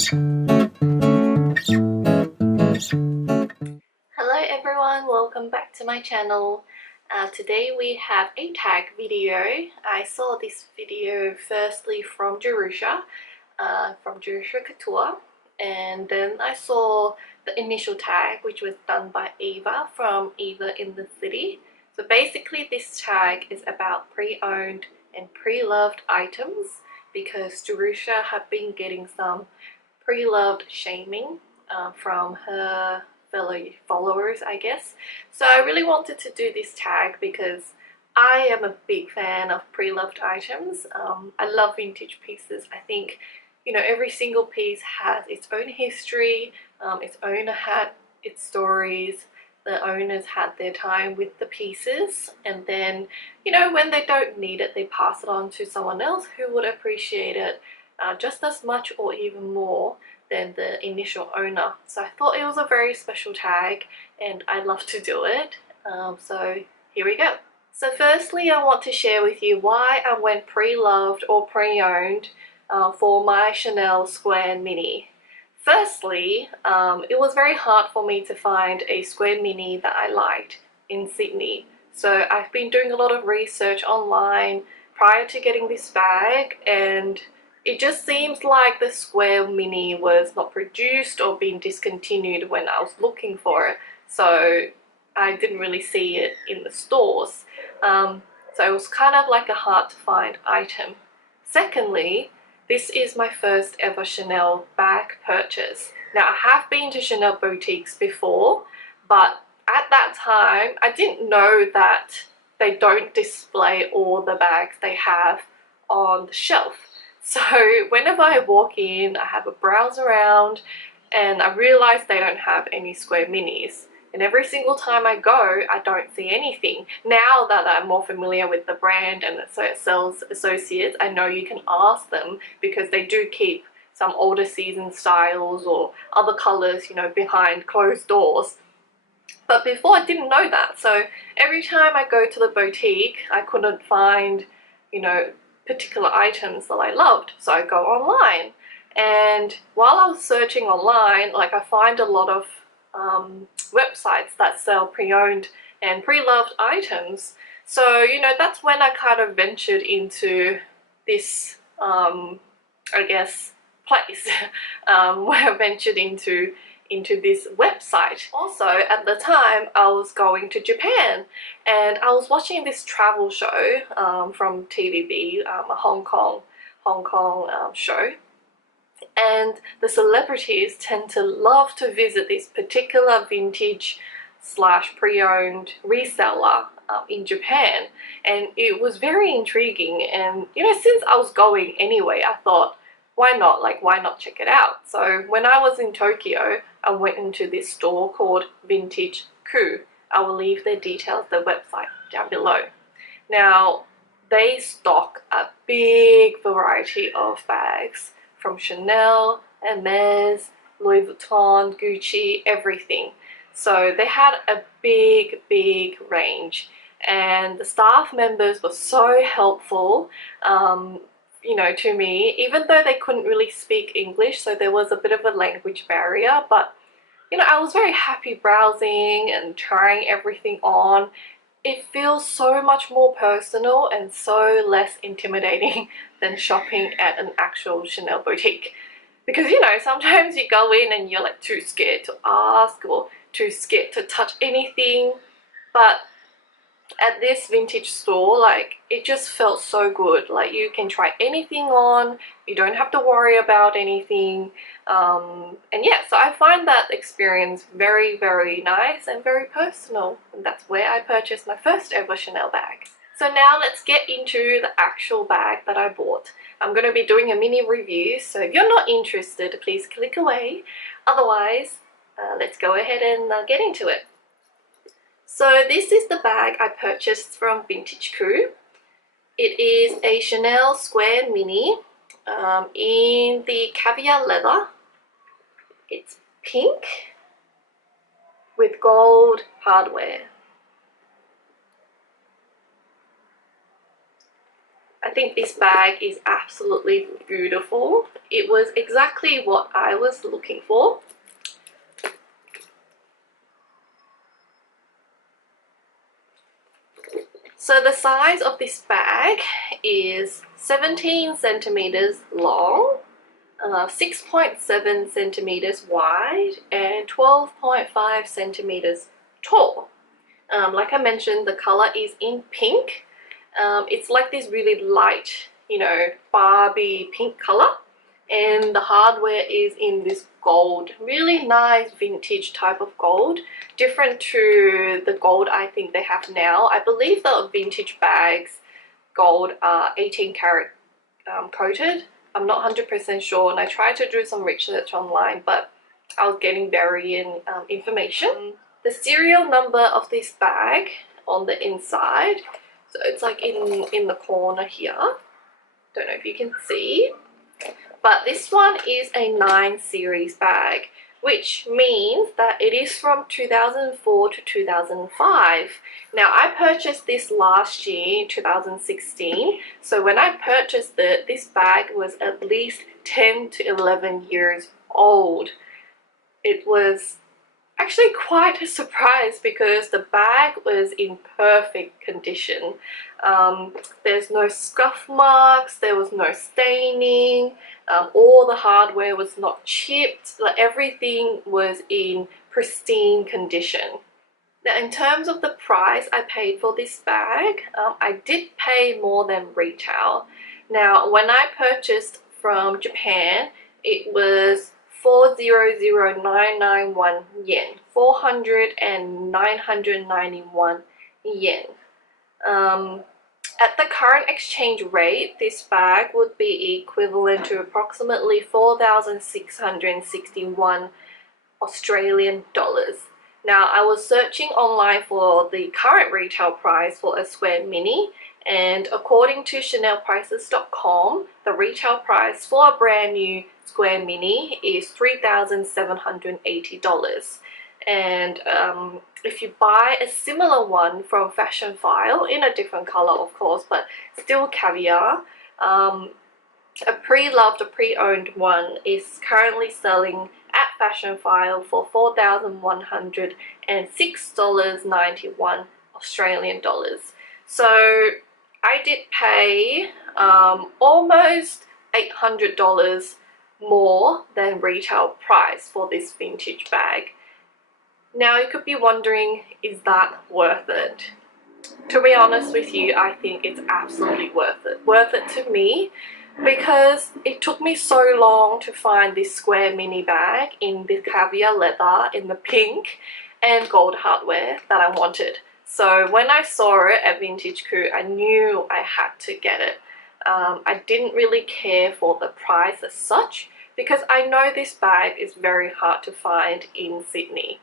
Hello everyone, welcome back to my channel. Today we have a tag video. I saw this video firstly from Jerusha Couture, and then I saw the initial tag which was done by Eva from Eva in the City. So basically this tag is about pre-owned and pre-loved items because Jerusha have been getting some pre-loved shaming from her fellow followers, I guess. So I really wanted to do this tag because I am a big fan of pre-loved items. I love vintage pieces. I think, you know, every single piece has its own history, its owner had its stories, the owners had their time with the pieces, and then, you know, when they don't need it, they pass it on to someone else who would appreciate it just as much or even more than the initial owner. So I thought it was a very special tag and I love to do it. So here we go. So firstly, I want to share with you why I went pre-loved or pre-owned for my Chanel Square Mini. Firstly, it was very hard for me to find a Square Mini that I liked in Sydney. So I've been doing a lot of research online prior to getting this bag, and it just seems like the Square Mini was not produced or being discontinued when I was looking for it. So I didn't really see it in the stores. So it was kind of like a hard to find item. Secondly, this is my first ever Chanel bag purchase. Now I have been to Chanel boutiques before, but at that time I didn't know that they don't display all the bags they have on the shelf. So whenever I walk in, I have a browse around and I realize they don't have any Square Minis. And every single time I go, I don't see anything. Now that I'm more familiar with the brand and its sales associates, I know you can ask them because they do keep some older season styles or other colors, you know, behind closed doors. But before I didn't know that. So every time I go to the boutique, I couldn't find, you know, particular items that I loved, so I go online. And while I was searching online, like, I find a lot of websites that sell pre-owned and pre-loved items. So, you know, that's when I kind of ventured into this I guess place where I ventured into this website. Also, at the time, I was going to Japan and I was watching this travel show from TVB, a Hong Kong show. And the celebrities tend to love to visit this particular vintage / pre-owned reseller in Japan. And it was very intriguing. And, you know, since I was going anyway, I thought, why not? Like, why not check it out? So when I was in Tokyo, I went into this store called Vintage Coup. I will leave their details, their website, down below. Now, they stock a big variety of bags from Chanel, Hermes, Louis Vuitton, Gucci, everything. So they had a big range, and the staff members were so helpful, you know, to me, even though they couldn't really speak English, so there was a bit of a language barrier. But, you know, I was very happy browsing and trying everything on. It feels so much more personal and so less intimidating than shopping at an actual Chanel boutique. Because, you know, sometimes you go in and you're like too scared to ask or too scared to touch anything. But at this vintage store, like, it just felt so good. Like, you can try anything on, you don't have to worry about anything. And yeah, so I find that experience very nice and very personal, and that's where I purchased my first ever Chanel bag. So now let's get into the actual bag that I bought. I'm going to be doing a mini review, so if you're not interested, please click away. Otherwise, let's go ahead and get into it. So this is the bag I purchased from Vintage Coup. It is a Chanel Square Mini in the caviar leather. It's pink with gold hardware. I think this bag is absolutely beautiful. It was exactly what I was looking for. So the size of this bag is 17 centimeters long, 6.7 centimeters wide, and 12.5 centimeters tall. Like I mentioned, the color is in pink. It's like this really light, you know, Barbie pink color, and the hardware is in this gold, really nice vintage type of gold, different to the gold I think they have now. I believe the vintage bags gold are 18 karat coated. I'm not 100% sure, and I tried to do some research online, but I was getting varying information. The serial number of this bag on the inside, so it's like in the corner here. Don't know if you can see, but this one is a 9 series bag, which means that it is from 2004 to 2005. Now, I purchased this last year, 2016, so when I purchased it, this bag was at least 10 to 11 years old. It was actually quite a surprise because the bag was in perfect condition. There's no scuff marks, there was no staining, all the hardware was not chipped, like everything was in pristine condition. Now, in terms of the price I paid for this bag, I did pay more than retail. Now, when I purchased from Japan, it was 400,991 yen, 400 and 991 yen. At the current exchange rate, this bag would be equivalent to approximately 4,661 Australian dollars. Now, I was searching online for the current retail price for a square mini, and according to chanelprices.com, the retail price for a brand new square mini is $3,780. And if you buy a similar one from Fashion File, in a different color of course, but still caviar, a pre-loved, a pre-owned one is currently selling at Fashion File for $4,106.91 Australian dollars. So I did pay almost $800 more than retail price for this vintage bag. Now you could be wondering, is that worth it? To be honest with you, I think it's absolutely worth it. Worth it to me because it took me so long to find this square mini bag in the caviar leather, in the pink and gold hardware that I wanted. So when I saw it at Vintage Coup, I knew I had to get it. I didn't really care for the price as such because I know this bag is very hard to find in Sydney.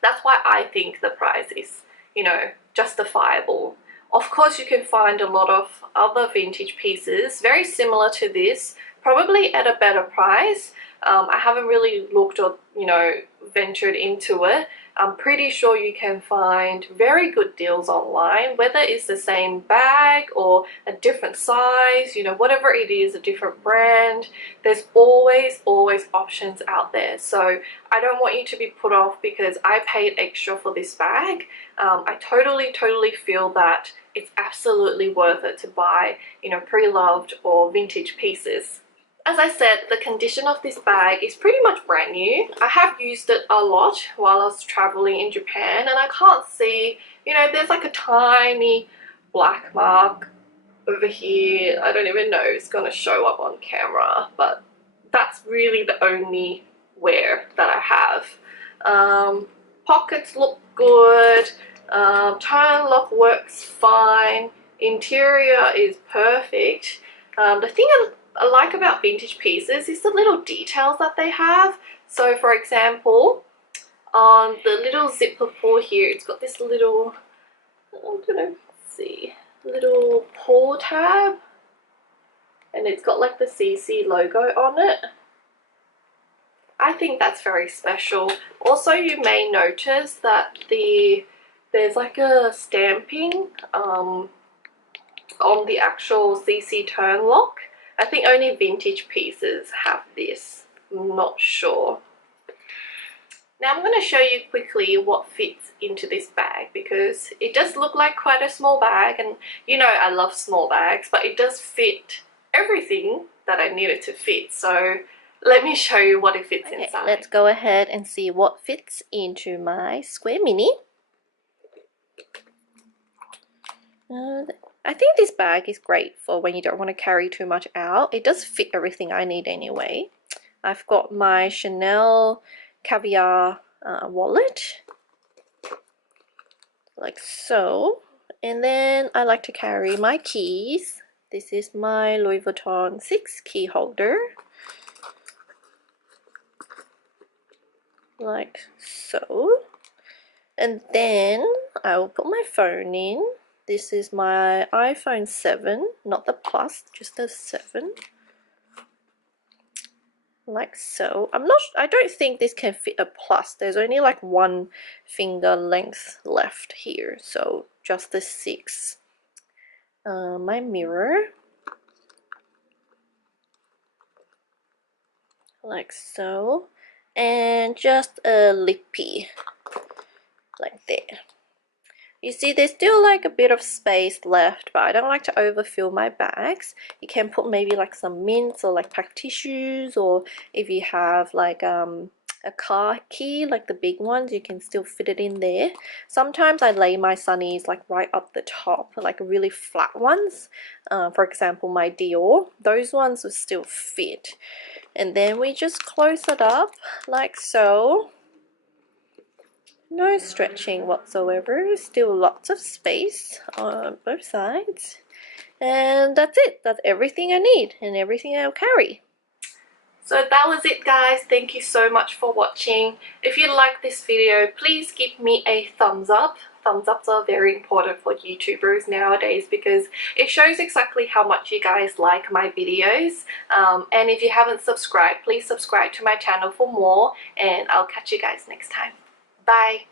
That's why I think the price is, you know, justifiable. Of course, you can find a lot of other vintage pieces very similar to this, probably at a better price. I haven't really looked or, you know, ventured into it. I'm pretty sure you can find very good deals online, whether it's the same bag or a different size, you know, whatever it is, a different brand. There's always options out there. So I don't want you to be put off because I paid extra for this bag. I totally feel that it's absolutely worth it to buy, you know, pre-loved or vintage pieces. As I said, the condition of this bag is pretty much brand new. I have used it a lot while I was traveling in Japan, and I can't see, you know, there's like a tiny black mark over here. I don't even know if it's going to show up on camera, but that's really the only wear that I have. Pockets look good. Turn lock works fine. Interior is perfect. The thing I like about vintage pieces is the little details that they have. So for example, on the little zipper pull here, it's got this little, I'm gonna see, little pull tab, and it's got like the CC logo on it. I think that's very special. Also, you may notice that there's like a stamping on the actual CC turn lock. I think only vintage pieces have this. I'm not sure. Now I'm going to show you quickly what fits into this bag, because it does look like quite a small bag, and you know I love small bags, but it does fit everything that I need it to fit. So let me show you what it fits inside. Let's go ahead and see what fits into my square mini. I think this bag is great for when you don't want to carry too much out. It does fit everything I need anyway. I've got my Chanel Caviar wallet, like so. And then I like to carry my keys. This is my Louis Vuitton 6 key holder, like so. And then I will put my phone in. This is my iPhone 7, not the Plus, just the 7. Like so. I don't think this can fit a Plus. There's only like one finger length left here, so just the 6. My mirror, like so, and just a lippy, like there. You see, there's still like a bit of space left, but I don't like to overfill my bags. You can put maybe like some mints or like packed tissues, or if you have like a car key, like the big ones, you can still fit it in there. Sometimes I lay my sunnies like right up the top, like really flat ones. For example, my Dior, those ones will still fit. And then we just close it up like so. No stretching whatsoever, still lots of space on both sides. And that's it. That's everything I need and everything I'll carry. So that was it, guys. Thank you so much for watching. If you like this video, please give me a thumbs up. Thumbs ups are very important for YouTubers nowadays, because it shows exactly how much you guys like my videos. And if you haven't subscribed, please subscribe to my channel for more, and I'll catch you guys next time. Bye.